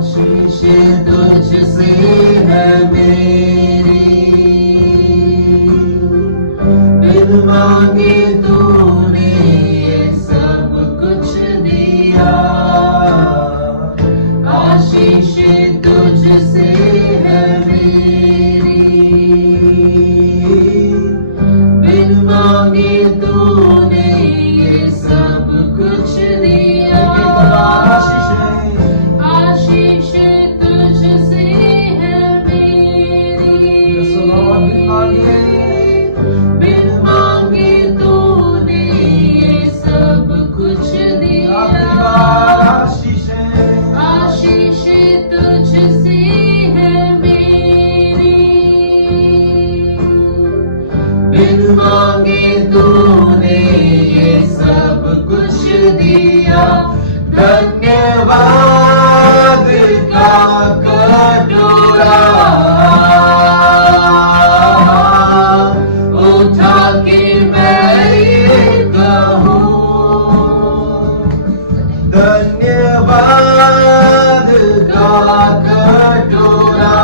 आशीष तुझसे है मेरी, बिन मांगे तूने ये सब कुछ दिया। आशीष तुझसे है मेरी, बिन मांगे तूने ये सब कुछ दिया। आशीष तुझसे है मेरी, बिन मांगे तूने ये सब कुछ दिया। आशीष तुझसे है मेरी, बिन मांगे तूने ये सब कुछ दिया। धन्यवाद का कटोरा उठा के मैं ये कहूँ, धन्यवाद का कटोरा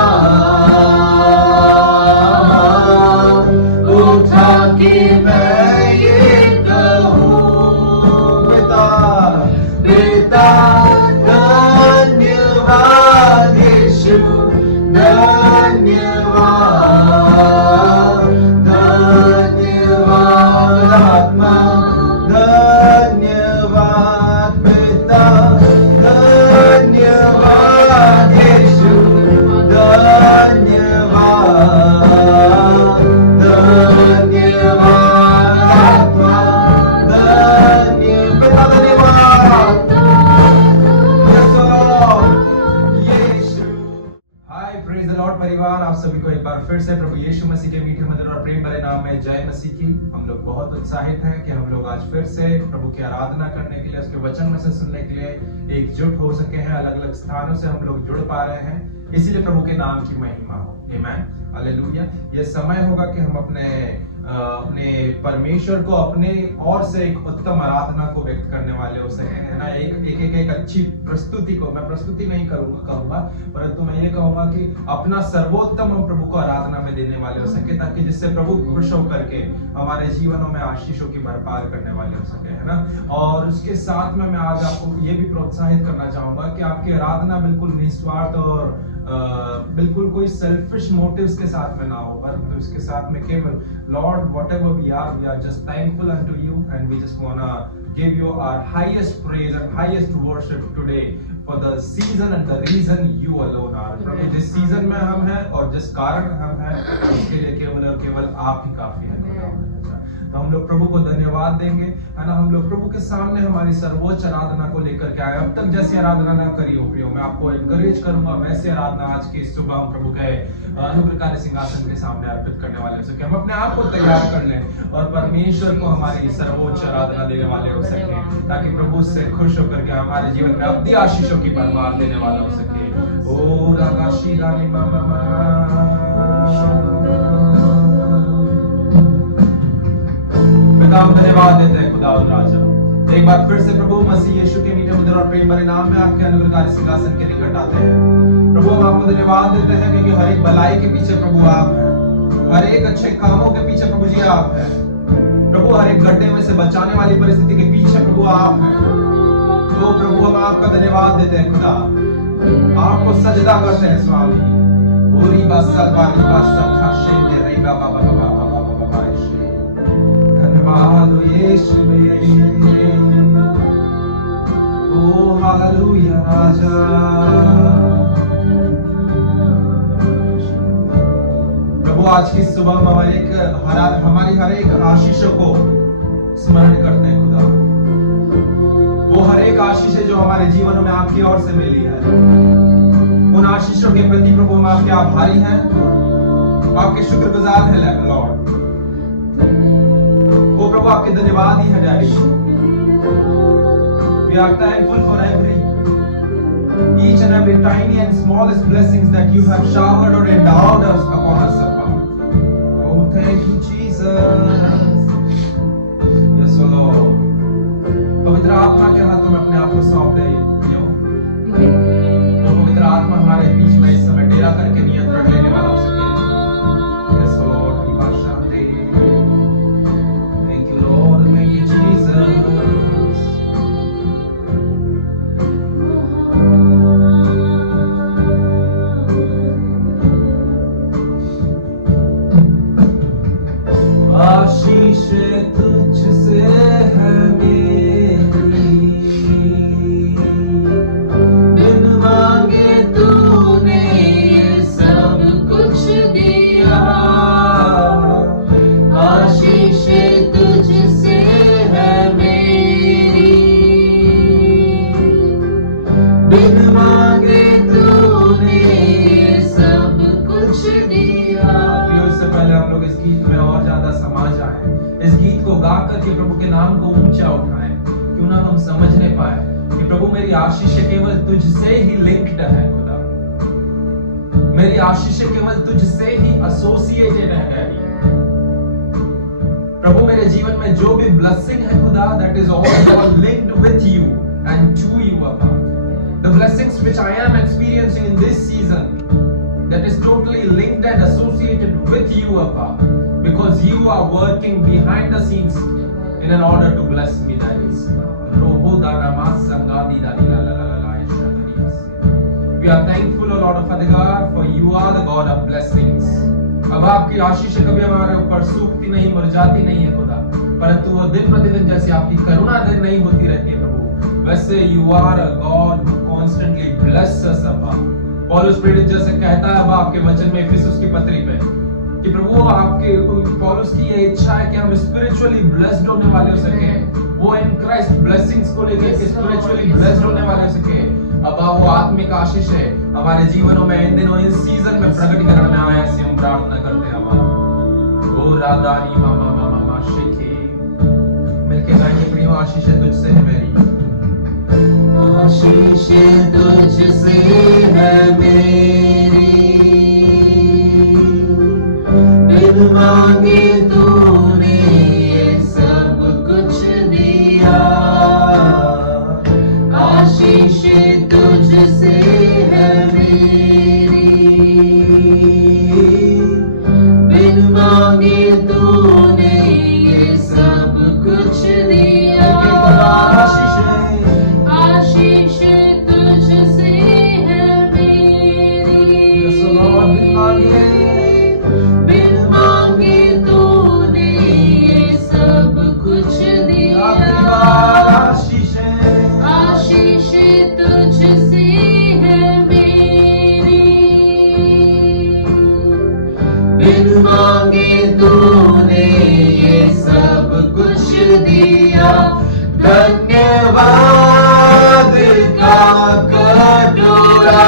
उठा के मैं ये कहूँ। पिता धन्यवाद यीशु, धन्यवाद, धन्यवाद आत्मा, धन्यवाद पिता, धन्यवाद यीशु, धन्यवाद, धन्यवाद आत्मा, परिवार, आप सभी को एक बार फिर से प्रभु यीशु मसीह के मीठे मधुर और प्रेम भरे नाम में जय मसीह की। हम लोग बहुत उत्साहित हैं कि हम लोग आज फिर से प्रभु की आराधना करने के लिए, उसके वचन में से सुनने के लिए एकजुट हो सके हैं। अलग अलग स्थानों से हम लोग जुड़ पा रहे हैं, इसीलिए प्रभु के नाम की महिमा हो। आमीन, हालेलुया। ये समय होगा कि हम अपने परमेश्वर को अपने और से एक उत्तम आराधना को व्यक्त करने वाले हो सके, है ना। एक अच्छी प्रस्तुति को, मैं प्रस्तुति नहीं कहूंगा, परंतु मैं ये कहूंगा कि अपना सर्वोत्तम हम प्रभु को आराधना में देने वाले हो सके, ताकि जिससे प्रभु खुश होकर के हमारे जीवनों में आशीषों की भरपार करने वाले हो सके, है ना। और उसके साथ में मैं आज आपको ये भी प्रोत्साहित करना चाहूंगा कि आपकी आराधना बिल्कुल निस्वार्थ और बिल्कुल कोई सेल्फिश मोटिव्स के साथ में ना हो, परंतु इसके साथ में केवल lord whatever we are just thankful unto you and we just wanna give you our highest praise and highest worship today for the season and the reason you alone are. प्रभु, जिस सीजन में हम हैं और जिस कारण हम हैं, उसके लिए केवल और केवल आप ही काफी हैं। तो हम लोग प्रभु को धन्यवाद देंगे, है ना। हम लोग प्रभु के सामने हमारी सर्वोच्च आराधना को लेकर के आए। अब तक जैसी आराधना ना करी हो प्रियो, मैं आपको एनकरेज करूंगा वैसे आराधना आज की सुबह हम प्रभु के अनुग्रहकारी सिंहासन के सामने अर्पित करने वाले हो सके। हम अपने आप को तैयार कर लें और परमेश्वर को हमारी सर्वोच्च आराधना देने वाले हो सके, ताकि प्रभु से खुश होकर के हमारे जीवन में अपनी आशीषों की भरमार देने वाला हो सके। ओ रागाशी रानी मामा, हम धन्यवाद देते हैं खुदावंद राजा। एक बार फिर से प्रभु मसीह यीशु के मीठे मधुर और प्रेम भरे नाम में आपके अनुग्रहकारी सिंहासन के निकट आते हैं। प्रभु, हम आपको धन्यवाद देते हैं क्योंकि हर एक भलाई के पीछे प्रभु आप हैं, हर एक अच्छे कामों के पीछे प्रभु जी आप हैं। प्रभु, हर एक गड्ढे में से बचाने वाली परिस्थिति के पीछे प्रभु आप हैं। तो प्रभु, हम आपका धन्यवाद देते हैं खुदा, आपको सजदा करते हैं स्वामी। पूरी बस बारी बस खाशे दे रे बाबा बाबा बाबा बाबा धन्यवाद यीशुवे। ओ हालेलुया राजा। प्रभु, आज की सुबह में हमारी हर एक आशीषों को स्मरण करते हैं खुदा। वो हर एक आशीष है जो हमारे जीवन में आपकी ओर से मिली है, उन आशीषों के प्रति प्रभु हम आपके आभारी हैं, आपके शुक्रगुजार हैं लॉर्ड। वो प्रभु आपके धन्यवाद ही है daddy. We are thankful for each and every tiny and smallest blessings that you have showered or endowed us upon us. Oh, thank you, Jesus. Yes, oh Lord. पवित्र आत्मा के हाथों में अपने आप को सौंप दे। पवित्र में इस समय डेरा करके नियंत्रण लेने वाला हो सके। Yes, Lord, कृपा शांति। Thank you, Lord, thank you, Jesus. आशीष तुझसे है मेरी, बिन मांगे तूने ये सब कुछ दिया। आशीष तुझसे है मेरी, बिन मांगे तूने ये सब कुछ दिया। इससे पहले हम लोग इस गीत में और ज्यादा समझ आए, इस गीत को गा करके प्रभु के नाम को ऊंचा उठाएं, क्यों ना हम समझने पाए कि प्रभु मेरी आशीष केवल तुझसे ही लिंक्ड है खुदा, मेरी आशीष केवल तुझसे ही एसोसिएटेड है डैडी। प्रभु मेरे जीवन में जो भी ब्लेसिंग है खुदा, that is all linked with you and to you अब्बा। The blessings which I am experiencing in this season, that is totally linked and associated with you, Abba, because you are working behind the scenes in order to bless me, daddies. We are thankful, O Lord of Father God, for you are the God of blessings. अब आपकी आशीष कभी हमारे ऊपर सूखती नहीं, मुरझाती नहीं है खुदा, परंतु वो दिन प्रतिदिन जैसे आपकी करुणा दिन नहीं होती रहती है प्रभु, वैसे you are a God who constantly blesses us, Abba. पौलुस प्रेरित जैसे कहता है आपके वचन में इफिसुस की पत्री में कि प्रभु आपके पौलुस की ये इच्छा है कि हम स्पिरिचुअली ब्लेस्ड होने वाले हो सके, वो इन क्राइस्ट ब्लेसिंग्स को लेकर स्पिरिचुअली ब्लेस्ड होने वाले हो सके। अब वो आत्मिक आशीष है हमारे जीवनों में इन दिनों इस सीजन में प्रकटीकरण में आया, ऐसे हम प्रार्थना करते हैं। ओ राधानी मामा मामा मा शेखे मिलके गाएंगे, प्रियो आशीष तुझसे है मेरी, आशीष तुझसे है मेरी, बिन मांगे तूने ये सब कुछ दिया। आशीष तुझसे है मेरी, बिन मांगे तूने ये सब कुछ दिया। आशीष तुझसे है मेरी, बिन मांगे तूने ये सब कुछ दिया। आशीष तुझसे है मेरी, बिन मांगे तूने ये सब कुछ दिया। धन्यवाद का कटोरा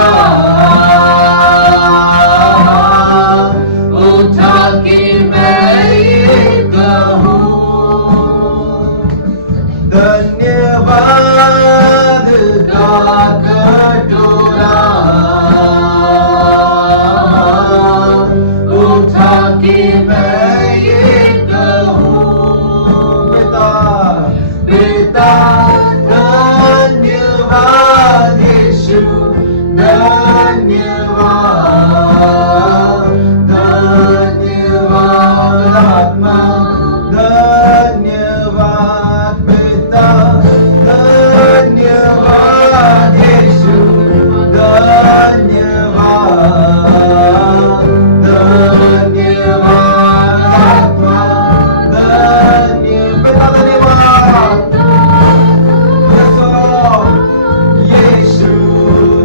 उठा के मैं ये कहूँ, धन्यवाद का कटोरा उठा के मैं ये कहूँ। पिता धन्यवाद यीशु, धन्यवाद, धन्यवाद आत्मा, धन्यवाद पिता, धन्यवाद यीशु, धन्यवाद, धन्यवाद आत्मा, धन्यवाद यीशु,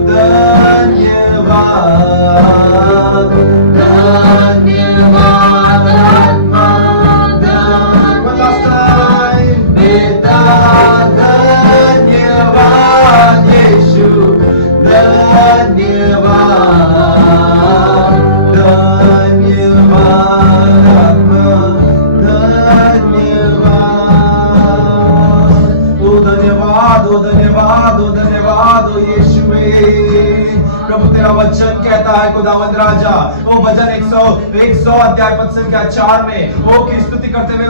धन्यवाद, धन्यवाद आत्मा, पिता धन्यवाद यीशु, धन्यवाद, धन्यवाद आत्मा, धन्यवाद। ओ धन्यवाद, ओ धन्यवाद, ओ धन्यवाद, ओ यीशुवे। प्रभु तेरा वचन कहता है खुदावंद राजा, वो भजन 100 अध्याय पद संख्या 4 में वो की स्तुति करते हुए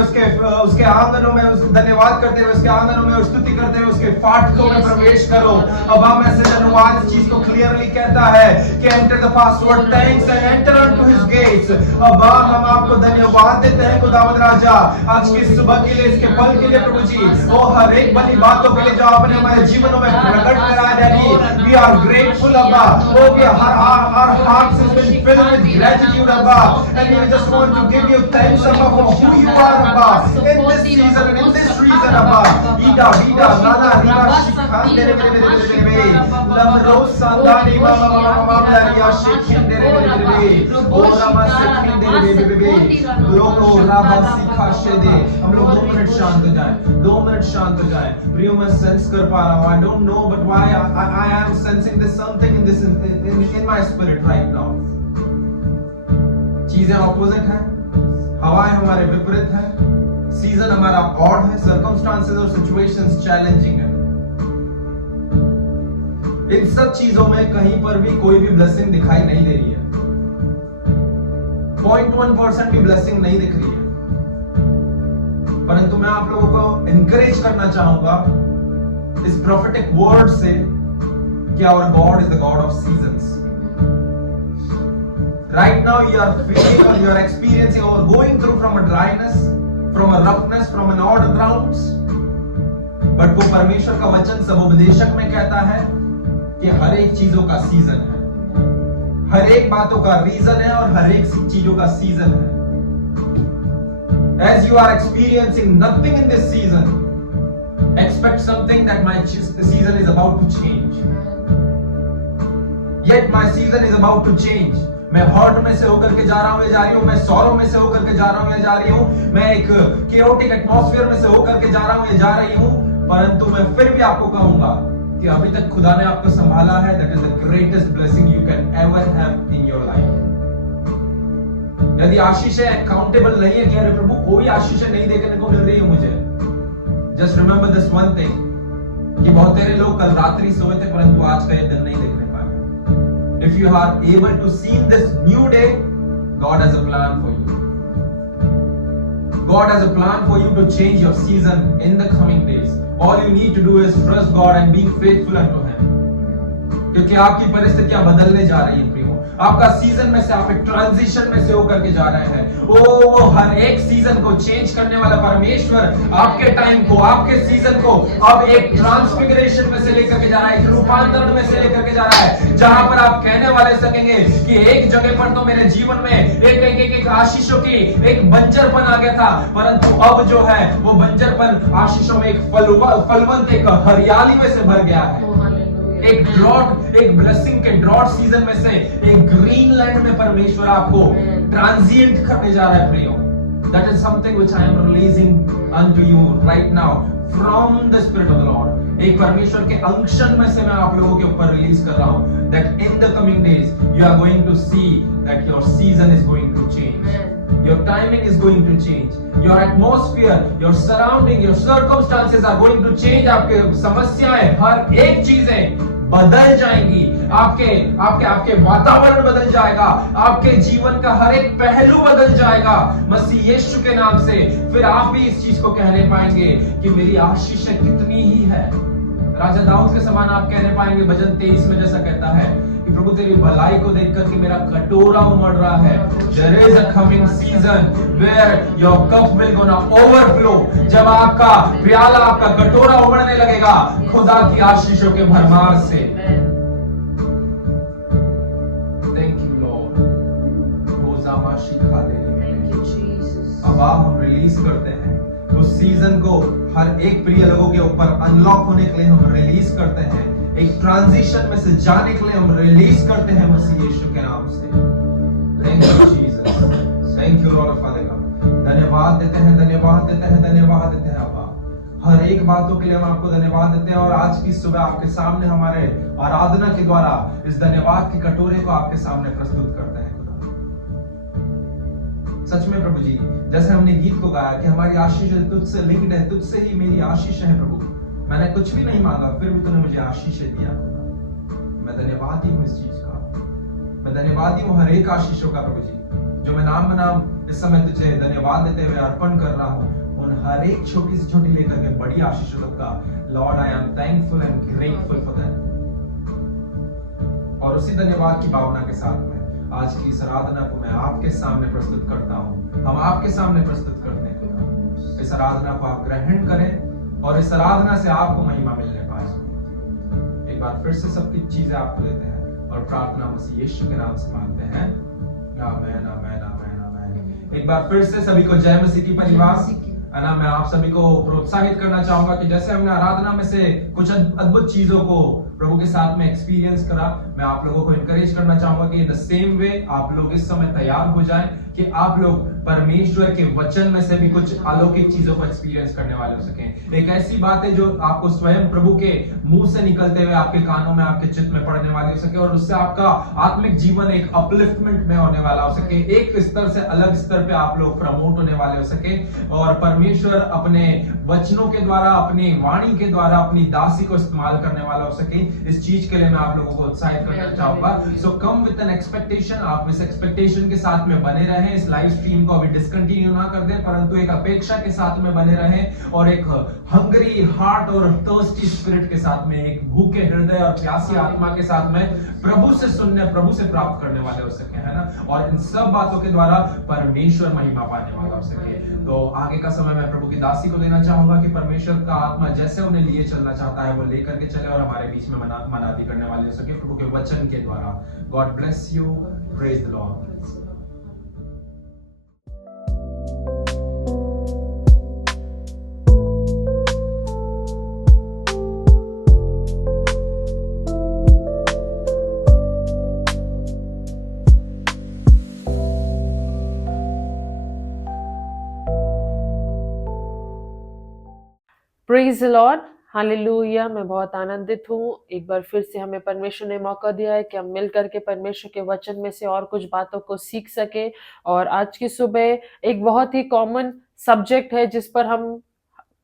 उसके आंगनों में धन्यवाद करते हुए उसके आंगनों में स्तुति करते हुए उसके फाटकों में प्रवेश करो। अब हम मैसेज अनुवाद इस चीज को क्लियरली कहता है कि enter the password thanks and enter into his gates. अब हम आपको धन्यवाद देते हैं खुदावंद राजा आज की सुबह के लिए, इसके पल के लिए प्रभु जी, वो हर एक भली बातों के लिए जो आपने हमारे जीवनों में प्रकट करा है डैडी। वी आर ग्रेटफुल अब्बा, ओ कि our hearts has been filled with gratitude Abba, and we just want to give you thanks Abba for who you are Abba in this season and in this reason Abba. Ida nada riba shikhandere bere lamro sandani mama blaria shikhandere ora ma shikhandere bere loko raba sikhashede। हम लोग 2 minute शांत हो जाएं, 2 minute शांत हो जाएं। प्रियो मैं सेंस कर पा रहा हूं, I don't know but why I am sensing this something in this in my spirit right now। चीजें ऑपोजिट हैं, हवाएं हमारे विपरीत हैं, सीजन हमारा ऑड है, सर्कमस्टांसेस और सिचुएशंस चैलेंजिंग है। इन सब चीजों में कहीं पर भी कोई भी ब्लेसिंग दिखाई नहीं दे रही है, 0.1% भी ब्लेसिंग नहीं दिख रही है। परंतु मैं आप लोगों को एनकरेज करना चाहूंगा इस प्रोफेटिक वर्ड से कि our God is the God of seasons। Right now you are feeling or you are experiencing or going through from a dryness, from a roughness, from an odd grounds, but वो परमेश्वर का वचन सब उपदेशक में कहता है कि हर एक चीजों का सीजन है, हर एक बातों का रीजन है और हर एक चीजों का सीजन है। As you are experiencing nothing in this season, expect something that my season is about to change। Yet my season is about to change। मैं हर्ट में से होकर के जा रहा हूं, जा रही हूं, मैं सौरों में से होकर के जा रहा हूं, जा रही हूं, मैं एक chaotic एटमॉस्फेयर में से होकर के जा रहा हूं, जा रही हूं, परंतु मैं फिर भी आपको कहूंगा कि अभी तक खुदा ने आपको संभाला है। That is the greatest blessing you can ever have in your life। यदि आशीषें अकाउंटेबल नहीं है कि अरे प्रभु कोई आशीषें नहीं देखने को मिल रही है मुझे, just remember this one thing कि बहुत सारे लोग कल रात्रि सोए थे परंतु आज का ये दिन नहीं देखने पाए। If you are able to see this new day, God has a plan for you. God has a plan for you to change your season in the coming days। All you need to do is trust God and be faithful unto Him। क्योंकि आपकी परिस्थितियां बदलने जा रही है प्रियो, आपका season में से आप एक ट्रांजिशन में से होकर के जा रहे हैं। वो हर एक सीजन को चेंज करने वाला परमेश्वर आपके टाइम को, आपके सीजन को अब एक ट्रांसफिगरेशन में से लेकर के जा रहा है, एक रूपांतरण में से लेकर के जा रहा है, जहां पर आप कहने वाले सकेंगे कि एक जगह पर तो मेरे जीवन में एक आशीषों की एक बंजरपन आ गया था, परंतु अब जो है वो बंजरपन आशीषों में एक फलवंत एक हरियाली में से भर गया है। एक ड्रॉट, एक ब्लेसिंग के ड्रॉट सीजन में से एक ग्रीन लैंड में परमेश्वर आपको ट्रांजिएंट करने जा रहा है प्रियो। That is something which I am releasing unto you right now from the Spirit of the Lord। एक परमेश्वर के अंशन में से मैं आप लोगों के ऊपर रिलीज कर रहा हूं that in the coming days you are going to see that your season is going to change, your timing is going to change, your atmosphere, your surrounding, your circumstances are going to change। आपके समस्याएं, हर एक चीजें बदल जाएंगी, आपके वातावरण बदल जाएगा, आपके जीवन का हर एक पहलू बदल जाएगा मसीह यीशु के नाम से। फिर आप भी इस चीज को कहने पाएंगे कि मेरी आशीष कितनी ही है। राजा दाऊद के समान आप कहने पाएंगे भजन 23 में जैसा कहता है कि प्रभु तेरी भलाई को देखकर कि मेरा कटोरा उमड़ रहा है। There is a coming season where your cup will gonna overflow। जब आपका प्याला, आपका कटोरा उमड़ने लगेगा खुदा की आशीषों के भरमार से। Thank you Lord। रोज़ामा शिखा देने अब आप हम रिलीज करते हैं उस सीजन को, हर एक प्रिय लोगों के ऊपर अनलॉक होने के लिए हम रिलीज करते हैं, एक ट्रांजिशन में से जाने के लिए हम रिलीज करते हैं मसीह यीशु के नाम से। Thank you Jesus, thank you Lord father God. धन्यवाद देते हैं, धन्यवाद देते हैं, धन्यवाद देते हैं अब्बा। हर एक बातों के लिए हम आपको धन्यवाद देते हैं और आज की सुबह आपके सामने हमारे आराधना के द्वारा इस धन्यवाद के कटोरे को आपके सामने प्रस्तुत करते हैं। सच में प्रभु जी, जैसे हमने गीत को गाया कि हमारी आशीष तुझसे लिंक्ड है, तुझसे ही मेरी आशीष है प्रभु। मैंने कुछ भी नहीं मांगा फिर भी तूने मुझे आशीष दिया। मैं धन्यवादी हूँ इस चीज का। मैं धन्यवादी हूँ हर एक आशीषों का प्रभु जी, जो मैं नाम बनाम इस समय तुझे धन्यवाद देते हुए अर्पण कर रहा हूँ, उन हर एक छोटी से छोटी लेकर के बड़ी आशीषों तक का। Lord, I am thankful and grateful for that. और उसी धन्यवाद की भावना के साथ में आज की इस आराधना को मैं आपके सामने प्रस्तुत करता हूँ, हम आपके सामने प्रस्तुत करते हैं। इस आराधना को आप ग्रहण करें और इस आराधना से आपको महिमा मिलने पाए। एक बार फिर से सबकी चीजें आपको देते हैं और प्रार्थना मसीह यीशु के नाम से मांगते हैं, आमेन आमेन आमेन आमेन। एक बार फिर से सभी को जय मसीह की परिवार है ना। मैं आप सभी को प्रोत्साहित करना चाहूंगा कि जैसे हमने आराधना में से कुछ अद्भुत चीजों को प्रभु के साथ में एक्सपीरियंस करा, मैं आप लोगों को इंकरेज करना चाहूंगा कि इन द सेम वे आप लोग इस समय तैयार हो जाएं कि आप लोग परमेश्वर के वचन में से भी कुछ अलौकिक चीजों को एक्सपीरियंस करने वाले हो सकें। एक ऐसी बात है जो आपको स्वयं प्रभु के मुंह से निकलते हुए आपके कानों में, आपके चित्त में पड़ने वाली हो सके और उससे आपका आत्मिक जीवन एक अपलिफ्टमेंट में होने वाला हो सके, एक स्तर से अलग स्तर पे आप लोग प्रमोट होने वाले हो सके और परमेश्वर अपने वचनों के द्वारा, अपनी वाणी के द्वारा अपनी दासी को इस्तेमाल करने वाला हो सके। इस चीज के लिए मैं आप लोगों को उत्साहित करना चाहूंगा। सो कम विद एन एक्सपेक्टेशन, आप इस एक्सपेक्टेशन के साथ में बने रहें, इस लाइव स्ट्रीम को अभी डिसकंटिन्यू ना कर दें, परंतु एक अपेक्षा के साथ में बने रहें और एक हंगरी हार्ट और थर्स्टी स्पिरिट के साथ में, एक भूखे हृदय और प्यासी आत्मा के साथ में प्रभु से सुनने, प्रभु से प्राप्त करने वाले हो सके, है ना। और इन सब बातों के द्वारा परमेश्वर महिमा पाने वाला हो सके। तो आगे का समय मैं प्रभु की दासी को देना चाहूंगा कि परमेश्वर का आत्मा जैसे उन्हें लिए चलना चाहता है वो लेकर के चले और हमारे बीच में मनाती करने वाले हो सके प्रभु के वचन के द्वारा। God bless you, praise the Lord. Praise the Lord, hallelujah. मैं बहुत आनंदित हूँ, एक बार फिर से हमें परमेश्वर ने मौका दिया है कि हम मिल करके परमेश्वर के वचन में से और कुछ बातों को सीख सके। और आज की सुबह एक बहुत ही कॉमन सब्जेक्ट है जिस पर हम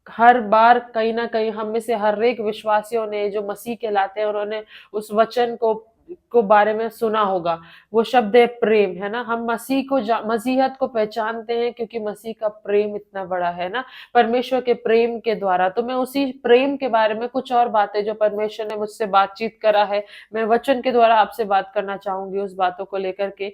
हर बार कहीं ना कहीं हम में से हर एक विश्वासियों ने जो मसीह कहलाते हैं उन्होंने उस वचन को बारे में सुना होगा। वो शब्द है प्रेम, है ना। हम मसीहत को पहचानते हैं क्योंकि मसीह का प्रेम इतना बड़ा है ना, परमेश्वर के प्रेम के द्वारा। तो मैं उसी प्रेम के बारे में कुछ और बातें जो परमेश्वर ने मुझसे बातचीत करा है, मैं वचन के द्वारा आपसे बात करना चाहूंगी उस बातों को लेकर के।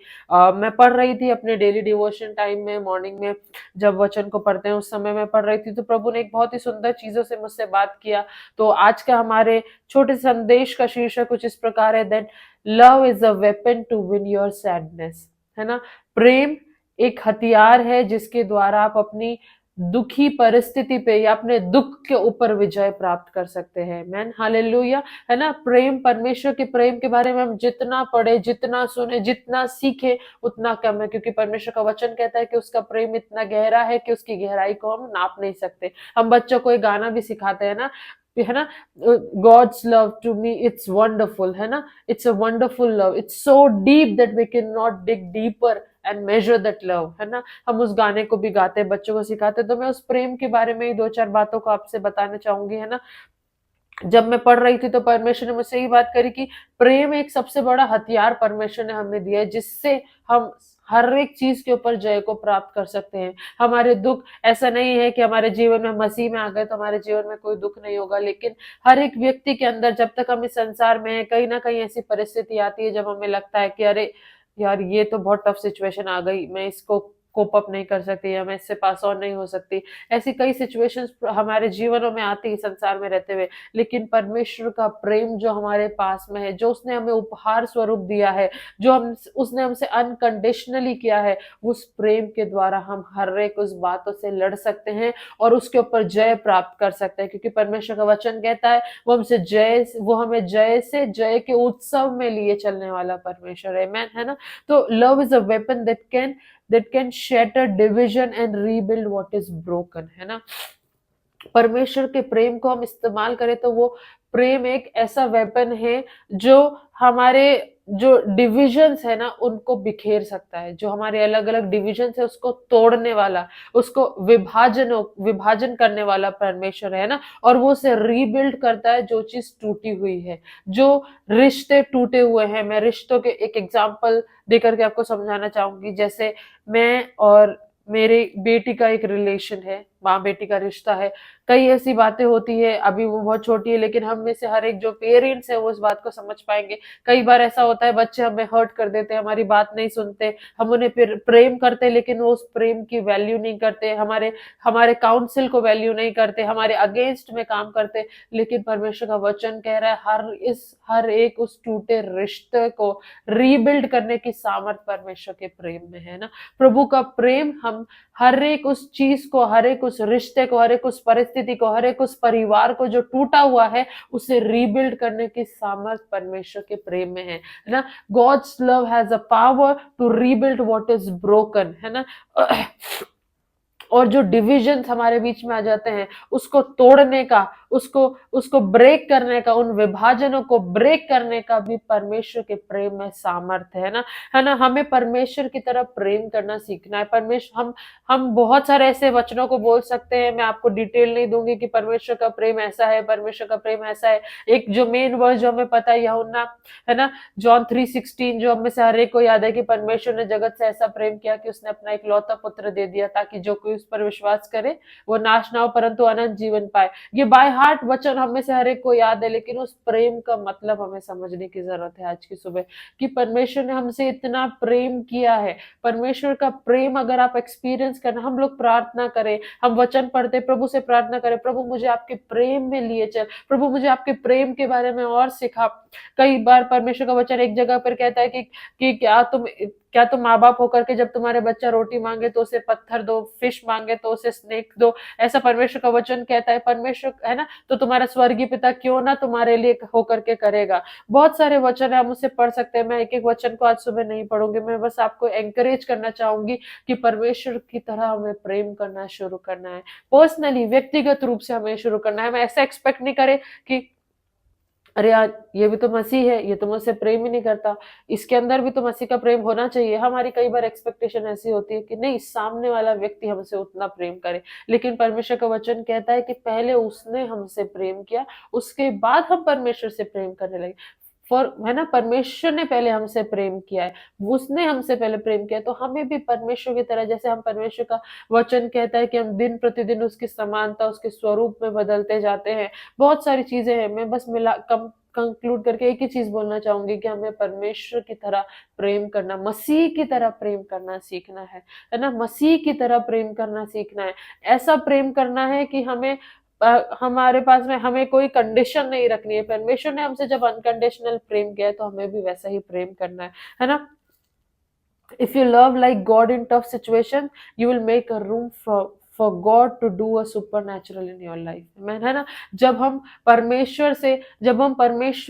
मैं पढ़ रही थी अपने डेली डिवोशन टाइम में, मॉर्निंग में जब वचन को पढ़ते हैं उस समय मैं पढ़ रही थी, तो प्रभु ने एक बहुत ही सुंदर चीजों से मुझसे बात किया। तो आज का हमारे छोटे संदेश का शीर्षक कुछ इस प्रकार है, that love is a weapon to win your sadness, है ना। प्रेम एक हथियार है जिसके द्वारा आप अपनी दुखी परिस्थिति पे या अपने दुख के ऊपर विजय प्राप्त कर सकते हैं। मैन हालेलुया, है ना। प्रेम, परमेश्वर के प्रेम के बारे में हम जितना पढ़े, जितना सुने, जितना सीखे उतना कम है, क्योंकि परमेश्वर का वचन कहता है कि उसका प्रेम इतना गहरा है कि उसकी गहराई को हम नाप नहीं सकते। हम बच्चों को एक गाना भी सिखाते हैं ना, है ना, God's love to me it's wonderful, है ना, it's a wonderful love, it's so deep that we can not dig deeper and measure that love, है ना। हम उस गाने को भी गाते हैं, बच्चों को सिखाते हैं। तो मैं उस प्रेम के बारे में ही दो चार बातों को आपसे बताना चाहूंगी, है ना। जब मैं पढ़ रही थी तो परमेश्वर ने मुझसे ये बात करी कि प्रेम एक सबसे बड़ा हथियार परमेश्वर ने हमें दिया है जिससे हम हर एक चीज के ऊपर जय को प्राप्त कर सकते हैं। हमारे दुख, ऐसा नहीं है कि हमारे जीवन में मसीह में आ गए तो हमारे जीवन में कोई दुख नहीं होगा, लेकिन हर एक व्यक्ति के अंदर जब तक हम इस संसार में हैं, कहीं ना कहीं ऐसी परिस्थिति आती है जब हमें लगता है कि अरे यार ये तो बहुत टफ सिचुएशन आ गई, मैं इसको कोप अप नहीं कर सकती या मैं इससे पास ऑन नहीं हो सकती। ऐसी कई सिचुएशंस हमारे जीवनों में आती है संसार में रहते हुए, लेकिन परमेश्वर का प्रेम जो हमारे पास में है, जो उसने हमें उपहार स्वरूप दिया है, उसने हमसे अनकंडीशनली किया है, उस प्रेम के द्वारा हम हर एक उस बातों से लड़ सकते हैं और उसके ऊपर जय प्राप्त कर सकते हैं, क्योंकि परमेश्वर का वचन कहता है वो हमें जय से जय के उत्सव में लिए चलने वाला परमेश्वर है। मैन, है ना। तो love is a weapon that can shatter division and rebuild what is broken, है ना। परमेश्वर के प्रेम को हम इस्तेमाल करें तो वो प्रेम एक ऐसा वेपन है जो हमारे जो डिविजन्स है ना उनको बिखेर सकता है, जो हमारे अलग अलग डिविजन्स है उसको तोड़ने वाला, उसको विभाजन करने वाला परमेश्वर है ना, और वो उसे रीबिल्ड करता है जो चीज टूटी हुई है, जो रिश्ते टूटे हुए हैं। मैं रिश्तों के एक एग्जांपल देकर के आपको समझाना चाहूंगी। जैसे मैं और मेरी बेटी का एक रिलेशन है, माँ बेटी का रिश्ता है। कई ऐसी बातें होती है, अभी वो बहुत छोटी है, लेकिन हम में से हर एक जो पेरेंट्स है वो इस बात को समझ पाएंगे। कई बार ऐसा होता है बच्चे हमें हर्ट कर देते हैं, हमारी बात नहीं सुनते, हम उन्हें फिर प्रेम करते लेकिन वो उस प्रेम की वैल्यू नहीं करते, हमारे हमारे काउंसिल को वैल्यू नहीं करते, हमारे अगेंस्ट में काम करते। लेकिन परमेश्वर का वचन कह रहा है हर एक उस टूटे रिश्ते को रीबिल्ड करने की सामर्थ परमेश्वर के प्रेम में है ना। प्रभु का प्रेम हम हर एक उस चीज को, हर एक उस रिश्ते को, हर एक उस परिस्थिति को, हर एक उस परिवार को जो टूटा हुआ है उसे रीबिल्ड करने की सामर्थ परमेश्वर के प्रेम में है ना। God's love has a power to rebuild what is broken, है ना। और जो डिविजन्स हमारे बीच में आ जाते हैं उसको तोड़ने का, उसको उसको ब्रेक करने का, उन विभाजनों को ब्रेक करने का भी परमेश्वर के प्रेम में सामर्थ्य है ना। है ना, हमें परमेश्वर की तरह प्रेम करना सीखना है। परमेश्वर हम बहुत सारे ऐसे वचनों को बोल सकते हैं, मैं आपको डिटेल नहीं दूंगी कि परमेश्वर का प्रेम ऐसा है, परमेश्वर का प्रेम ऐसा है। एक जो मेन वर्ड जो हमें पता है यूहन्ना, है ना, जॉन 3:16, जो हमें से हर एक को याद है कि परमेश्वर ने जगत से ऐसा प्रेम किया कि उसने अपना इकलौता पुत्र दे दिया ताकि जो कोई उस पर विश्वास करे वो नाश ना हो परंतु अनंत जीवन पाए। ये बाय हार्ट वचन हमें से हर एक को याद है, लेकिन उस प्रेम का मतलब हमें समझने की जरूरत है आज की सुबह, कि परमेश्वर ने हमसे इतना प्रेम किया है। परमेश्वर का प्रेम अगर आप एक्सपीरियंस करना, हम लोग प्रार्थना करें, हम वचन पढ़ते, प्रभु से प्रार्थना करें, प्रभु मुझे आपके प्रेम में लिए चल, प्रभु मुझे आपके प्रेम के बारे में और सिखा। कई बार परमेश्वर का वचन एक जगह पर कहता है कि क्या तुम माँ बाप होकर के जब तुम्हारे बच्चा रोटी मांगे तो उसे पत्थर दो, फिश मांगे तो उसे स्नेक दो, ऐसा परमेश्वर का वचन कहता है। परमेश्वर है ना, तो तुम्हारा स्वर्गीय पिता क्यों ना तुम्हारे लिए होकर के करेगा। बहुत सारे वचन है, हम उसे पढ़ सकते हैं। मैं एक एक वचन को आज सुबह नहीं पढ़ूंगी, मैं बस आपको एंकरेज करना चाहूंगी कि परमेश्वर की तरह हमें प्रेम करना शुरू करना है। पर्सनली, व्यक्तिगत रूप से हमें शुरू करना है। हम ऐसा एक्सपेक्ट नहीं करें कि अरे यार ये भी तो मसीह है, ये तो मुझसे प्रेम ही नहीं करता, इसके अंदर भी तो मसीह का प्रेम होना चाहिए। हमारी कई बार एक्सपेक्टेशन ऐसी होती है कि नहीं, सामने वाला व्यक्ति हमसे उतना प्रेम करे, लेकिन परमेश्वर का वचन कहता है कि पहले उसने हमसे प्रेम किया, उसके बाद हम परमेश्वर से प्रेम करने लगे। फॉर है ना, परमेश्वर ने पहले हमसे प्रेम किया है, उसने हमसे पहले प्रेम किया है, तो हमें भी परमेश्वर की तरह, जैसे हम परमेश्वर का वचन कहता है कि हम दिन प्रतिदिन उसकी समानता, उसके स्वरूप में बदलते जाते हैं। बहुत सारी चीजें हैं, मैं बस मिला कम कंक्लूड करके एक ही चीज बोलना चाहूंगी कि हमें परमेश्वर की तरह प्रेम करना, मसीह की तरह प्रेम करना सीखना है ना, मसीह की तरह प्रेम करना सीखना है। ऐसा प्रेम करना है कि हमारे पास में हमें कोई कंडीशन नहीं रखनी है। परमेश्वर ने हमसे जब अनकंडीशनल प्रेम किया है तो हमें भी वैसा ही प्रेम करना है ना। If you love like God in tough situation, you will make a room for God to do a supernatural in your life. Amen, है ना। जब हम परमेश्वर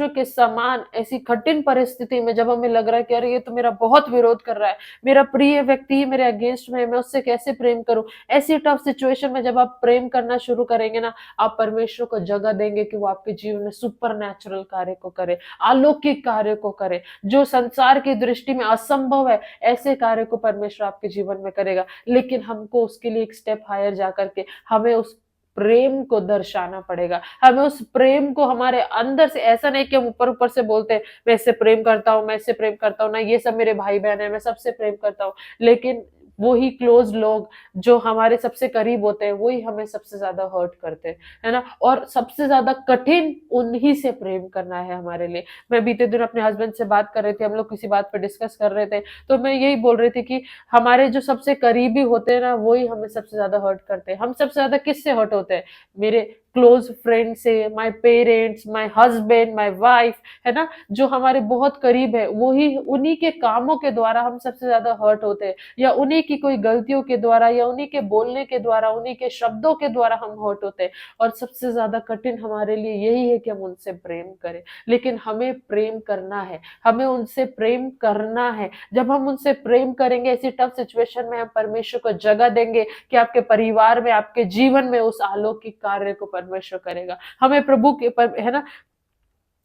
के समान ऐसी कठिन परिस्थिति में, जब हमें लग रहा है कि अरे ये तो मेरा बहुत विरोध कर रहा है, मेरा प्रिय व्यक्ति ही मेरे अगेंस्ट में है, मैं उससे कैसे प्रेम करूं, ऐसी टफ सिचुएशन में जब आप प्रेम करना शुरू करेंगे ना, आप परमेश्वर को जगह देंगे कि वो आपके जीवन में सुपर नेचुरल कार्य को करे, अलौकिक कार्य को करे, जो संसार की दृष्टि में असंभव है, ऐसे कार्य को परमेश्वर आपके जीवन में करेगा। लेकिन हमको उसके लिए एक स्टेप हायर जाकर के हमें उस प्रेम को दर्शाना पड़ेगा। हमें उस प्रेम को हमारे अंदर से, ऐसा नहीं कि हम ऊपर ऊपर से बोलते हैं मैं इससे प्रेम करता हूँ, मैं इससे प्रेम करता हूँ ना, ये सब मेरे भाई बहन है, मैं सबसे प्रेम करता हूँ, लेकिन वो ही क्लोज लोग जो हमारे सबसे करीब होते हैं वही हमें सबसे ज्यादा हर्ट करते हैं, है ना। और सबसे ज्यादा कठिन उन्हीं से प्रेम करना है हमारे लिए। मैं बीते दिन अपने हस्बैंड से बात कर रहे थे, हम लोग किसी बात पे डिस्कस कर रहे थे, तो मैं यही बोल रही थी कि हमारे जो सबसे करीबी होते हैं ना वही हमें सबसे ज्यादा हर्ट करते हैं। हम सबसे ज्यादा किससे हर्ट होते हैं? मेरे क्लोज फ्रेंड से, my parents, my husband, my wife, है ना, जो हमारे बहुत करीब है, वही, उन्हीं के कामों के द्वारा हम सबसे ज्यादा हर्ट होते हैं, या उन्हीं की कोई गलतियों के द्वारा, या उन्हीं के बोलने के द्वारा, उन्हीं के शब्दों के द्वारा हम हर्ट होते हैं। और सबसे ज्यादा कठिन हमारे लिए यही है कि हम उनसे प्रेम करें, लेकिन हमें प्रेम करना है, हमें उनसे प्रेम करना है। जब हम उनसे प्रेम करेंगे ऐसी टफ सिचुएशन में, हम परमेश्वर को जगह देंगे कि आपके परिवार में, आपके जीवन में उस अलौकिक कार्य को परमेश्वर करेगा। हमें प्रभु के है ना,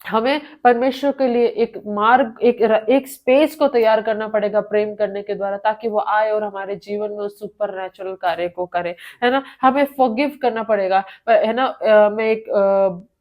हमें परमेश्वर के लिए एक मार्ग, एक स्पेस को तैयार करना पड़ेगा प्रेम करने के द्वारा, ताकि वो आए और हमारे जीवन में उस सुपर नेचुरल कार्य को करे, है ना। हमें फॉरगिव करना पड़ेगा, है ना। मैं एक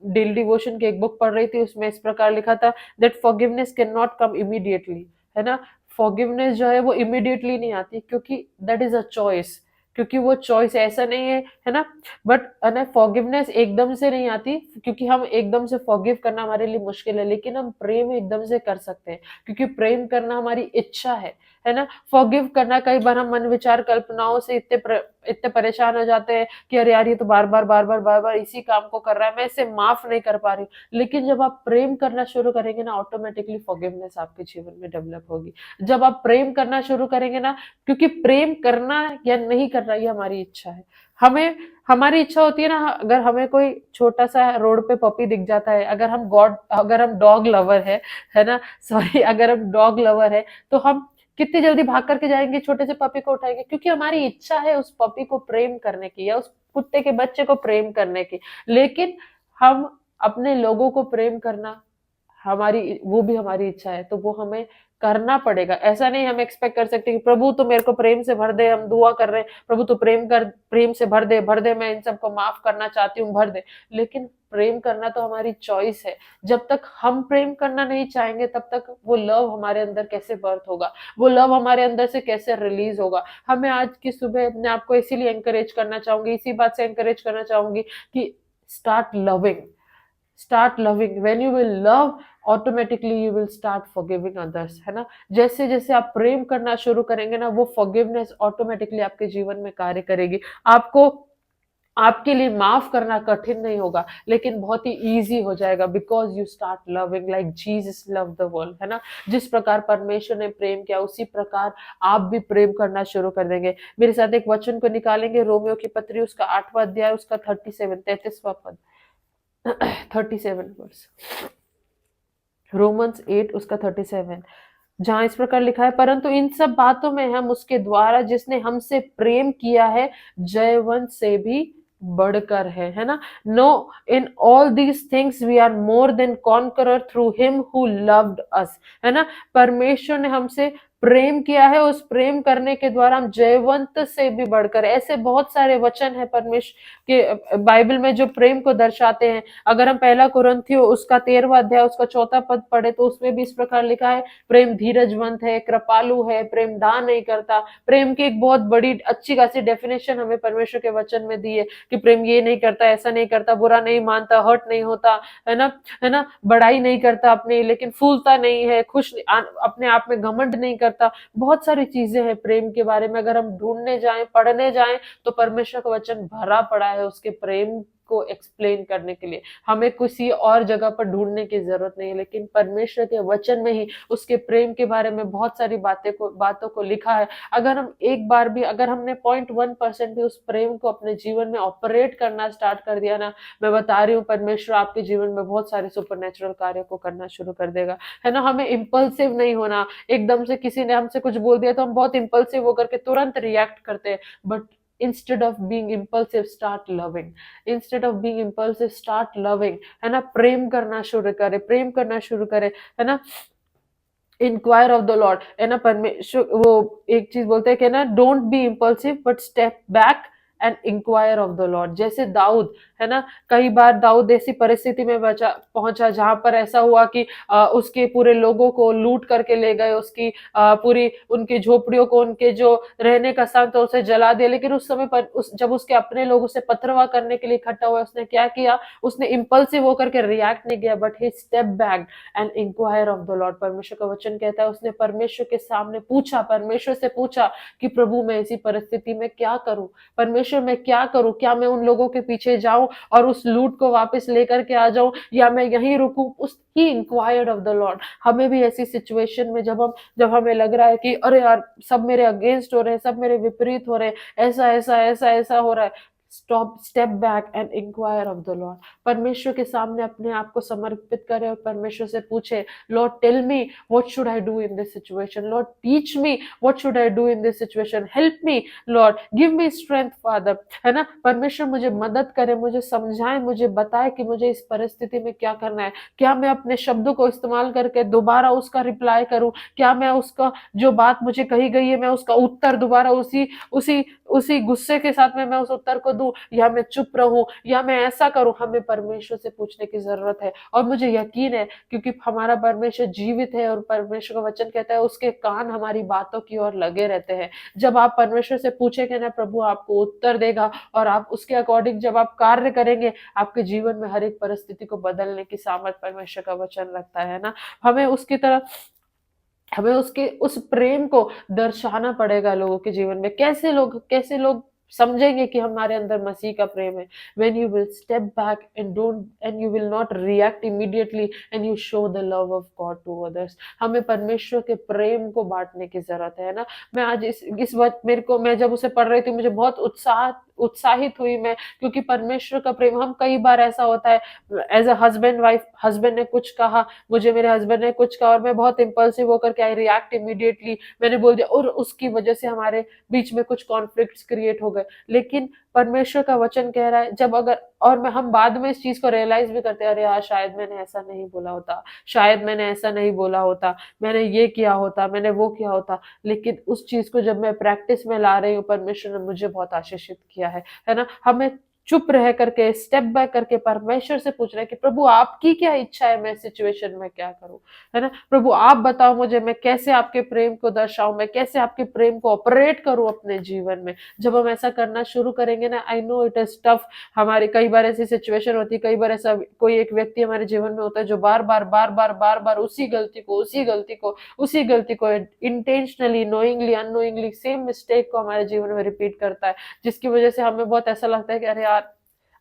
डेली डिवोशन की एक बुक पढ़ रही थी, उसमें इस प्रकार लिखा था that forgiveness can not come immediately, है ना। फॉरगिवनेस जो है वो इमीडिएटली नहीं आती, क्योंकि दैट इज अ चॉइस, क्योंकि वो चॉइस ऐसा नहीं है ना। बट है फॉरगिवनेस एकदम से नहीं आती, क्योंकि हम एकदम से फॉरगिव करना हमारे लिए मुश्किल है, लेकिन हम प्रेम एकदम से कर सकते हैं, क्योंकि प्रेम करना हमारी इच्छा है ना। फॉरगिव करना, कई बार हम मन विचार कल्पनाओं से इतने परेशान हो जाते हैं कि अरे यार, ये तो बार बार इसी काम को कर रहा है, मैं इसे माफ नहीं कर पा रही हूँ। लेकिन जब आप प्रेम करना शुरू करेंगे ना, ऑटोमेटिकली फॉरगिवनेस आपके जीवन में डेवलप होगी। जब आप प्रेम करना शुरू करेंगे ना, क्योंकि प्रेम करना या नहीं करना ये हमारी इच्छा है। हमें हमारी इच्छा होती है ना, अगर हमें कोई छोटा सा रोड पे पपी दिख जाता है, अगर हम डॉग लवर है ना, सॉरी, अगर हम डॉग लवर है, तो हम कितनी जल्दी भाग करके जाएंगे, छोटे से पपी को उठाएंगे, क्योंकि हमारी इच्छा है उस पपी को प्रेम करने की, या उस कुत्ते के बच्चे को प्रेम करने की। लेकिन हम अपने लोगों को प्रेम करना, हमारी वो भी हमारी इच्छा है, तो वो हमें करना पड़ेगा। ऐसा नहीं हम एक्सपेक्ट कर सकते कि प्रभु तो मेरे को प्रेम से भर दे, हम दुआ कर रहे हैं प्रभु तो प्रेम से भर दे, मैं इन सबको माफ करना चाहती हूँ, भर दे। लेकिन प्रेम करना तो हमारी चॉइस है। जब तक हम प्रेम करना नहीं चाहेंगे, तब तक वो लव हमारे अंदर कैसे बर्थ होगा, वो लव हमारे अंदर से कैसे रिलीज होगा। हमें आज की सुबह मैं आपको इसीलिए एंकरेज करना चाहूंगी, इसी बात से एंकरेज करना चाहूंगी कि start loving, start loving. When you will love, automatically you will start forgiving others, है ना। जैसे जैसे आप प्रेम करना शुरू करेंगे ना, वो फॉरगिवनेस ऑटोमेटिकली आपके जीवन में कार्य करेगी। आपको आपके लिए माफ करना कठिन नहीं होगा, लेकिन बहुत ही इजी हो जाएगा, because you start loving like Jesus love the world, है ना। जिस प्रकार परमेश्वर ने प्रेम किया, उसी प्रकार आप भी प्रेम करना शुरू कर देंगे। मेरे साथ एक वचन को निकालेंगे, रोमियो की पत्री, उसका 8वां अध्याय, उसका 33वां पद, 37 वर्स, रोमन्स 8 उसका 37, जहां इस प्रकार लिखा है, परंतु इन सब बातों में हम उसके द्वारा जिसने हमसे प्रेम किया है जयवंत से भी बढ़कर है ना। No, in all these things we are more than conqueror through him who loved us, है ना। परमेश्वर ने हमसे प्रेम किया है, उस प्रेम करने के द्वारा हम जयवंत से भी बढ़कर, ऐसे बहुत सारे वचन है परमेश्वर के बाइबल में जो प्रेम को दर्शाते हैं। अगर हम 1 कुरिन्थियों उसका 13वां अध्याय उसका 4था पद पढ़े, तो उसमें भी इस प्रकार लिखा है, प्रेम धीरजवंत है, कृपालु है, प्रेम डाह नहीं करता। प्रेम की एक बहुत बड़ी अच्छी खासी डेफिनेशन हमें परमेश्वर के वचन में दी है कि प्रेम ये नहीं करता, ऐसा नहीं करता, बुरा नहीं मानता, हर्ट नहीं होता, है ना, बड़ाई नहीं करता अपने, लेकिन फूलता नहीं है, अपने आप में घमंड नहीं करता। बहुत सारी चीजें हैं प्रेम के बारे में, अगर हम ढूंढने जाएं, पढ़ने जाएं, तो परमेश्वर का वचन भरा पड़ा है उसके प्रेम को एक्सप्लेन करने के लिए। हमें किसी और जगह पर ढूंढने की जरूरत नहीं है, लेकिन परमेश्वर के वचन में ही उसके प्रेम के बारे में बहुत सारी बातों को लिखा है। अगर हम एक बार भी, अगर हमने 0.1% भी उस प्रेम को अपने जीवन में ऑपरेट करना स्टार्ट कर दिया ना, मैं बता रही हूँ परमेश्वर आपके जीवन में बहुत सारे सुपरनेचुरल कार्यों को करना शुरू कर देगा, है ना। हमें इम्पल्सिव नहीं होना, एकदम से किसी ने हमसे कुछ बोल दिया तो हम बहुत इम्पल्सिव होकर के तुरंत रिएक्ट करते हैं। But instead of being impulsive, start loving, instead of being impulsive, start loving, है ना। प्रेम करना शुरू करे, प्रेम करना शुरू करे, है ना। इंक्वायर ऑफ द लॉर्ड, है ना। परमेश्वर वो एक चीज बोलते हैं कि ना, don't be impulsive but step back and inquire of the Lord. जैसे दाऊद, है ना, कई बार दाऊद ऐसी परिस्थिति में पहुंचा जहां पर ऐसा हुआ कि उसके पूरे लोगों को लूट करके ले गए, उसकी पूरी उनकी झोपड़ियों को, उनके जो रहने का स्थान था उसे जला दिया। लेकिन उस समय पर जब उसके अपने लोग उसे पथरवा करने के लिए इकट्ठा हुआ, उसने क्या किया, उसने इम्पल्सिव होकर के रिएक्ट नहीं किया, but he step back and inquire of the Lord. परमेश्वर का वचन कहता है उसने परमेश्वर के सामने पूछा, परमेश्वर से पूछा कि प्रभु मैं इसी परिस्थिति में क्या करूं, परमेश्वर मैं क्या करूं, क्या मैं उन लोगों के पीछे जाऊं और उस लूट को वापस लेकर के आ जाऊं, या मैं यहीं रुकूं। ही इंक्वायर्ड ऑफ द लॉर्ड। हमें भी ऐसी सिचुएशन में जब हमें लग रहा है कि अरे यार सब मेरे अगेंस्ट हो रहे हैं, सब मेरे विपरीत हो रहे हैं, ऐसा ऐसा ऐसा ऐसा हो रहा है, step back and inquire of the Lord. परमेश्वर के सामने अपने आप को समर्पित करें और परमेश्वर से पूछे, Lord tell me what should I do in this situation, Lord teach me what should I do in this situation, help me Lord, give me strength Father, है ना। परमेश्वर मुझे मदद करे, मुझे समझाए, मुझे बताए कि मुझे इस परिस्थिति में क्या करना है। क्या मैं अपने शब्दों को इस्तेमाल करके दोबारा उसका रिप्लाई करूं, क्या मैं उसका जो बात मुझे कही गई है मैं उसका उत्तर दोबारा उसी उसी उसी गुस्से के साथ में मैं उस उत्तर को दूं, या मैं चुप रहूं, या मैं ऐसा करूं। हमें परमेश्वर से पूछने की जरूरत है और मुझे यकीन है क्योंकि हमारा परमेश्वर जीवित है और परमेश्वर का वचन कहता है उसके कान हमारी बातों की ओर लगे रहते हैं। जब आप परमेश्वर से पूछेंगे ना, प्रभु आपको उत्तर देगा और आप उसके अकॉर्डिंग जब आप कार्य करेंगे, आपके जीवन में हर एक परिस्थिति को बदलने की सामर्थ परमेश्वर का वचन रखता है ना। हमें उसकी तरह हमें उसके उस प्रेम को दर्शाना पड़ेगा लोगों के जीवन में। कैसे लोग समझेंगे कि हमारे अंदर मसीह का प्रेम है? when you will step back and you will not react immediately and you show the love of God to others। हमें परमेश्वर के प्रेम को बांटने की जरूरत है ना। मैं आज इस वक्त मैं जब उसे पढ़ रही थी मुझे बहुत उत्साहित हुई मैं, क्योंकि परमेश्वर का प्रेम, हम कई बार ऐसा होता है as a husband wife, husband ने कुछ कहा, मुझे मेरे हस्बैंड ने कुछ कहा और मैं बहुत इम्पल्सिव होकर के आई रिएक्ट इमीडिएटली, मैंने बोल दिया और उसकी वजह से हमारे बीच में कुछ कॉन्फ्लिक्ट्स क्रिएट हो गए। लेकिन परमेश्वर का वचन कह रहा है जब अगर और मैं हम बाद में इस चीज को रियलाइज भी करते हैं, अरे यार शायद मैंने ऐसा नहीं बोला होता, शायद मैंने ऐसा नहीं बोला होता, मैंने ये किया होता, मैंने वो किया होता। लेकिन उस चीज को जब मैं प्रैक्टिस में ला रही हूँ, परमेश्वर ने मुझे बहुत आशीषित किया है ना। हमें चुप रह करके स्टेप बैक करके परमेश्वर से पूछ रहे हैं कि प्रभु आपकी क्या इच्छा है, मैं सिचुएशन में क्या करूं, है ना। प्रभु आप बताओ मुझे, मैं कैसे आपके प्रेम को दर्शाऊं, मैं कैसे आपके प्रेम को ऑपरेट करूं अपने जीवन में। जब हम ऐसा करना शुरू करेंगे ना, I know it is tough. हमारे कई बार ऐसी सिचुएशन होती है, कई बार ऐसा कोई एक व्यक्ति हमारे जीवन में होता है जो बार बार उसी गलती को intentionally, knowingly, unknowingly same mistake को हमारे जीवन में रिपीट करता है, जिसकी वजह से हमें बहुत ऐसा लगता है कि अरे यार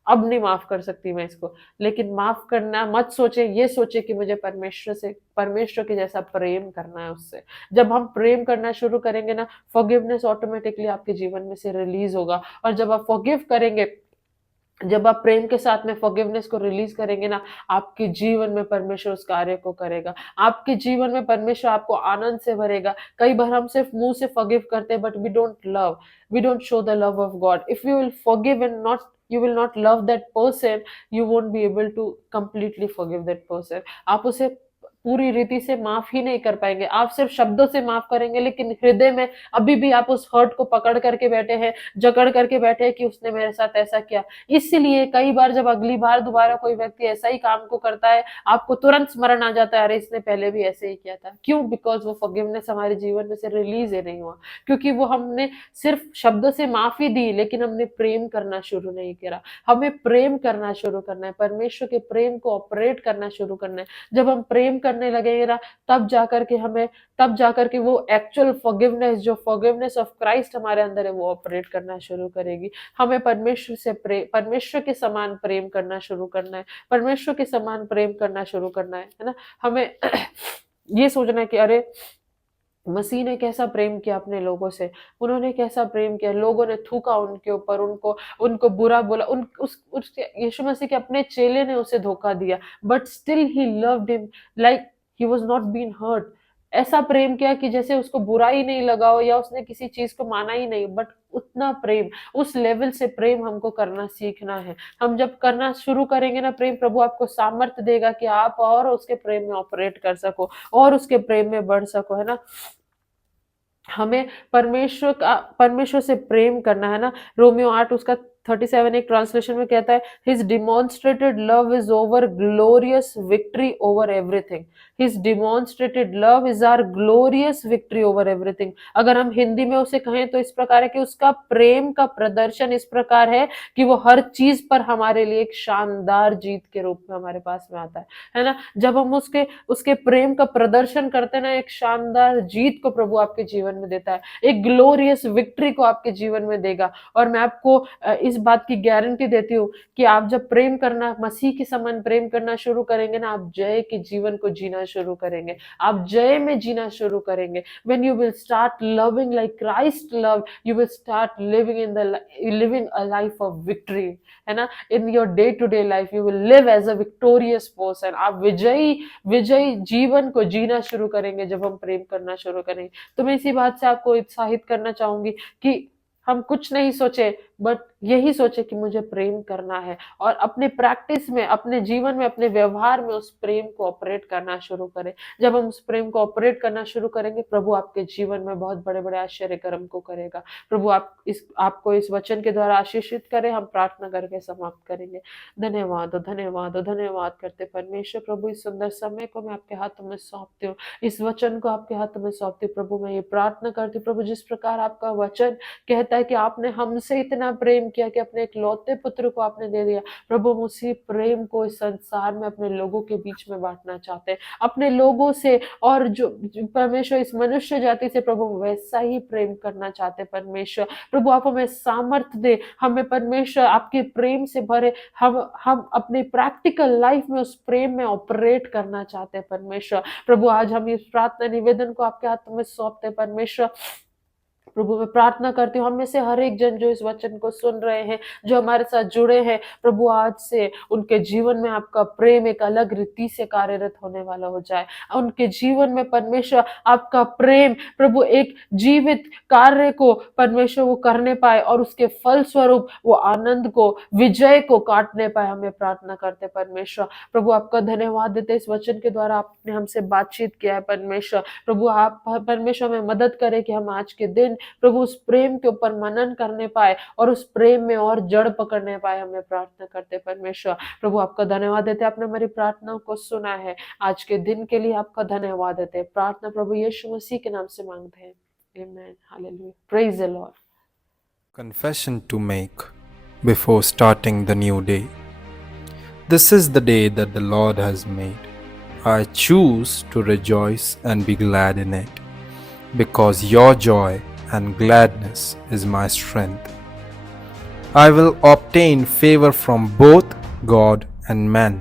अब नहीं माफ कर सकती मैं इसको। लेकिन माफ करना मत सोचे, ये सोचे कि मुझे परमेश्वर के जैसा प्रेम करना है उससे। जब हम प्रेम करना शुरू करेंगे ना, फॉरगिवनेस ऑटोमेटिकली आपके जीवन में से रिलीज होगा। और जब आप फॉरगिव करेंगे, जब आप प्रेम के साथ में फॉरगिवनेस को रिलीज करेंगे ना, आपके जीवन में परमेश्वर उस कार्य को करेगा। आपके जीवन में परमेश्वर आपको आनंद से भरेगा। कई बार हम सिर्फ मुंह से फॉरगिव करते हैं, but we don't show the love of God. If you will forgive and not you will not love that person, you won't be able to completely forgive that person। आप उसे पूरी रीति से माफ ही नहीं कर पाएंगे। आप सिर्फ शब्दों से माफ करेंगे, लेकिन हृदय में अभी भी आप उस हर्ट को पकड़ करके बैठे हैं, जकड़ करके बैठे हैं कि उसने मेरे साथ ऐसा किया। इसलिए कई बार जब अगली बार दोबारा कोई व्यक्ति ऐसा ही काम को करता है, आपको तुरंत स्मरण आ जाता है, अरे इसने पहले भी ऐसे ही किया था। क्यों? बिकॉज वो फॉरगिवनेस हमारे जीवन में से रिलीज ही नहीं हुआ, क्योंकि वो हमने सिर्फ शब्दों से माफी दी, लेकिन हमने प्रेम करना शुरू नहीं किया। हमें प्रेम करना शुरू करना है, परमेश्वर के प्रेम को ऑपरेट करना शुरू करना है। जब हम प्रेम करने लगेंगे ना, तब जाकर के वो एक्चुअल फॉरगिवनेस, जो फॉरगिवनेस ऑफ क्राइस्ट हमारे अंदर है, वो ऑपरेट करना शुरू करेगी। हमें परमेश्वर के समान प्रेम करना शुरू करना है, परमेश्वर के समान प्रेम करना शुरू करना है ना। हमें ये सोचना है कि अरे मसीह ने कैसा प्रेम किया अपने लोगों से, उन्होंने कैसा प्रेम किया, लोगों ने थूका उनके ऊपर, उनको बुरा बोला, यीशु मसीह के अपने चेले ने उसे धोखा दिया, but still he loved him like he was not been hurt. ऐसा प्रेम किया कि जैसे उसको बुरा ही नहीं लगा हो या उसने किसी चीज को माना ही नहीं, बट उतना प्रेम, उस लेवल से प्रेम हमको करना सीखना है। हम जब करना शुरू करेंगे ना प्रेम, प्रभु आपको सामर्थ्य देगा कि आप और उसके प्रेम में ऑपरेट कर सको और उसके प्रेम में बढ़ सको, है ना। हमें परमेश्वर से प्रेम करना है ना। रोमियो 8 उसका 37 एक ट्रांसलेशन में कहता है, his demonstrated love is over glorious victory over everything. His demonstrated love is our glorious victory over everything. अगर हम हिंदी में उसे कहें तो इस प्रकार है कि उसका प्रेम का प्रदर्शन इस प्रकार है कि वो हर चीज पर हमारे लिए एक शानदार जीत के रूप में हमारे पास में आता है ना। जब हम उसके प्रेम का प्रदर्शन करते हैं ना, एक शानदार जीत को प्रभु आपके जीवन में देता है, एक ग्लोरियस विक्ट्री को आपके जीवन में देगा। और मैं आपको इस बात की गारंटी देती हूँ कि आप जब प्रेम करना, मसीह के समान प्रेम करना शुरू करेंगे ना, आप जय के जीवन को जीना शुरू करेंगे, आप जय में जीना शुरू करेंगे। When you will start loving like Christ loved, you will start living a life of victory, है ना? In your day to day life you will live as a victorious person. आप विजयी जीवन को जीना शुरू करेंगे जब हम प्रेम करना शुरू करेंगे। तो मैं इसी बात से आपको उत्साहित करना चाहूंगी कि हम कुछ नहीं सोचे, बट यही सोचे कि मुझे प्रेम करना है, और अपने प्रैक्टिस में, अपने जीवन में, अपने व्यवहार में उस प्रेम को ऑपरेट करना शुरू करें। जब हम उस प्रेम को ऑपरेट करना शुरू करेंगे, प्रभु आपके जीवन में बहुत बड़े बड़े आश्चर्य कर्म को करेगा। प्रभु आपको इस वचन के द्वारा आशीषित करे। हम प्रार्थना करके समाप्त करेंगे। धन्यवाद करते परमेश्वर। प्रभु इस सुंदर समय को मैं आपके हाथों में सौंपती हूँ, इस वचन को आपके हाथों में सौंपती हूँ। प्रभु मैं ये प्रार्थना करती हूँ प्रभु, जिस प्रकार आपका वचन कहता है कि आपने हमसे इतना प्रेम किया कि अपने इकलौते पुत्र को आपने दे दिया। प्रभु हम उसी प्रेम को इस संसार में अपने लोगों के बीच में बांटना चाहते हैं, अपने लोगों से, और जो परमेश्वर इस मनुष्य जाति से प्रभु वैसा ही प्रेम करना चाहते हैं। परमेश्वर प्रभु आप हमें सामर्थ्य दे, हमें परमेश्वर आपके प्रेम से भरे, हम अपने प्रैक्टिकल लाइफ में उस प्रेम में ऑपरेट करना चाहते हैं। परमेश्वर प्रभु आज हम इस प्रार्थना निवेदन को आपके हाथों में सौंपते हैं। परमेश्वर प्रभु मैं प्रार्थना करती हूँ, हम में से हर एक जन जो इस वचन को सुन रहे हैं, जो हमारे साथ जुड़े हैं, प्रभु आज से उनके जीवन में आपका प्रेम एक अलग रीति से कार्यरत होने वाला हो जाए। उनके जीवन में परमेश्वर आपका प्रेम प्रभु एक जीवित कार्य को परमेश्वर वो करने पाए, और उसके फल स्वरूप वो आनंद को, विजय को काटने पाए। हमें प्रार्थना करते परमेश्वर प्रभु आपका धन्यवाद देते, इस वचन के द्वारा आपने हमसे बातचीत किया है। परमेश्वर प्रभु आप परमेश्वर में मदद करें कि हम आज के दिन प्रभु उस प्रेम के ऊपर मनन करने पाए और उस प्रेम में और जड़ पकड़ने पाए। हमें प्रार्थना करते परमेश्वर प्रभु आपका धन्यवाद देते, आपने हमारी प्रार्थनाओं को सुना है। आज के दिन के लिए आपका धन्यवाद देते। प्रार्थना प्रभु यीशु मसीह के नाम से मांगते हैं, amen, hallelujah, praise the lord. Confession to make before starting the new day. This is the day that the Lord has made. I choose to rejoice and be glad in it, because your joy and gladness is my strength. I will obtain favor from both God and man,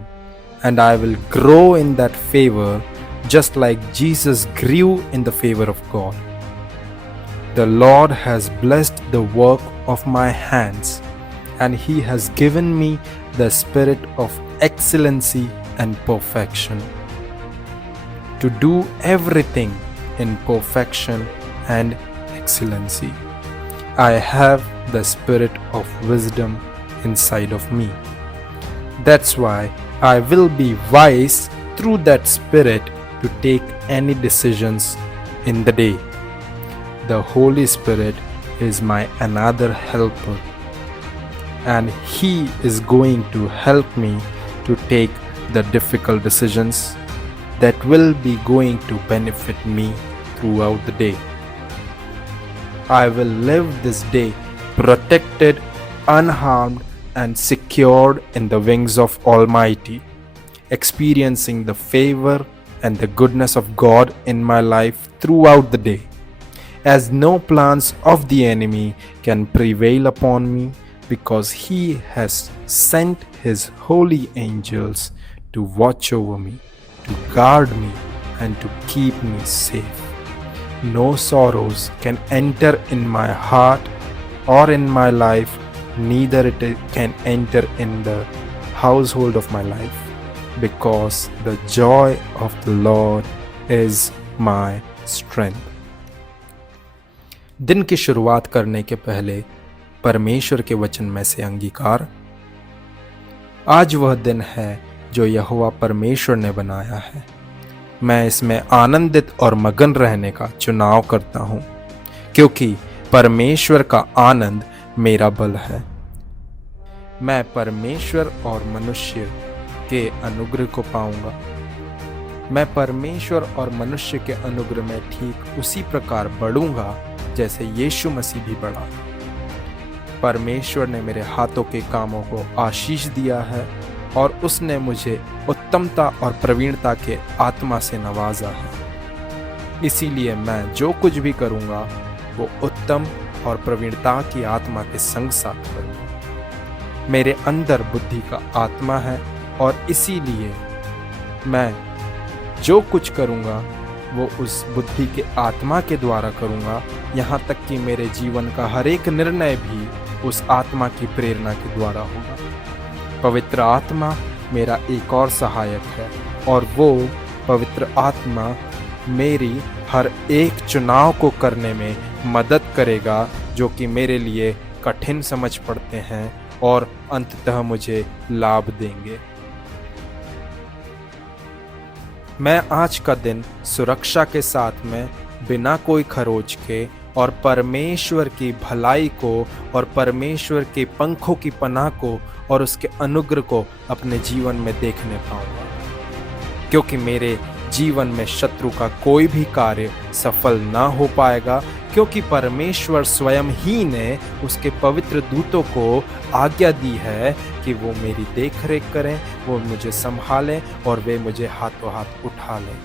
and I will grow in that favor just like Jesus grew in the favor of God. The Lord has blessed the work of my hands, and He has given me the spirit of excellency and perfection, to do everything in perfection and excellency. I have the spirit of wisdom inside of me. That's why I will be wise through that spirit to take any decisions in the day. The Holy Spirit is my another helper, and He is going to help me to take the difficult decisions that will be going to benefit me throughout the day. I will live this day protected, unharmed, and secured in the wings of Almighty, experiencing the favor and the goodness of God in my life throughout the day, as no plans of the enemy can prevail upon me, because He has sent His holy angels to watch over me, to guard me, and to keep me safe. No sorrows can enter in my heart or in my life, neither it can enter in the household of my life, because the joy of the Lord is my strength. दिन की शुरुआत करने के पहले परमेश्वर के वचन में से अंगीकार। आज वह दिन है जो यहोवा परमेश्वर ने बनाया है, मैं इसमें आनंदित और मगन रहने का चुनाव करता हूँ, क्योंकि परमेश्वर का आनंद मेरा बल है। मैं परमेश्वर और मनुष्य के अनुग्रह को पाऊंगा। मैं परमेश्वर और मनुष्य के अनुग्रह में ठीक उसी प्रकार बढ़ूंगा जैसे यीशु मसीह भी बढ़ा। परमेश्वर ने मेरे हाथों के कामों को आशीष दिया है, और उसने मुझे उत्तमता और प्रवीणता के आत्मा से नवाजा है। इसीलिए मैं जो कुछ भी करूंगा वो उत्तम और प्रवीणता की आत्मा के संग साथ करूंगा। मेरे अंदर बुद्धि का आत्मा है और इसीलिए मैं जो कुछ करूँगा वो उस बुद्धि के आत्मा के द्वारा करूँगा। यहाँ तक कि मेरे जीवन का हर एक निर्णय भी उस आत्मा की प्रेरणा के द्वारा होगा। पवित्र आत्मा मेरा एक और सहायक है और वो पवित्र आत्मा मेरी हर एक चुनाव को करने में मदद करेगा जो कि मेरे लिए कठिन समझ पड़ते हैं और अंततः मुझे लाभ देंगे। मैं आज का दिन सुरक्षा के साथ में बिना कोई खरोच के और परमेश्वर की भलाई को और परमेश्वर के पंखों की पनाह को और उसके अनुग्रह को अपने जीवन में देखने पाऊंगा, क्योंकि मेरे जीवन में शत्रु का कोई भी कार्य सफल ना हो पाएगा, क्योंकि परमेश्वर स्वयं ही ने उसके पवित्र दूतों को आज्ञा दी है कि वो मेरी देखरेख करें, वो मुझे संभालें और वे मुझे हाथों हाथ उठा लें।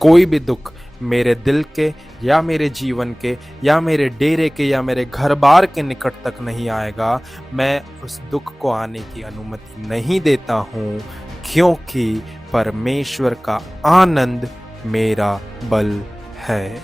कोई भी दुख मेरे दिल के या मेरे जीवन के या मेरे डेरे के या मेरे घर बार के निकट तक नहीं आएगा। मैं उस दुख को आने की अनुमति नहीं देता हूँ, क्योंकि परमेश्वर का आनंद मेरा बल है।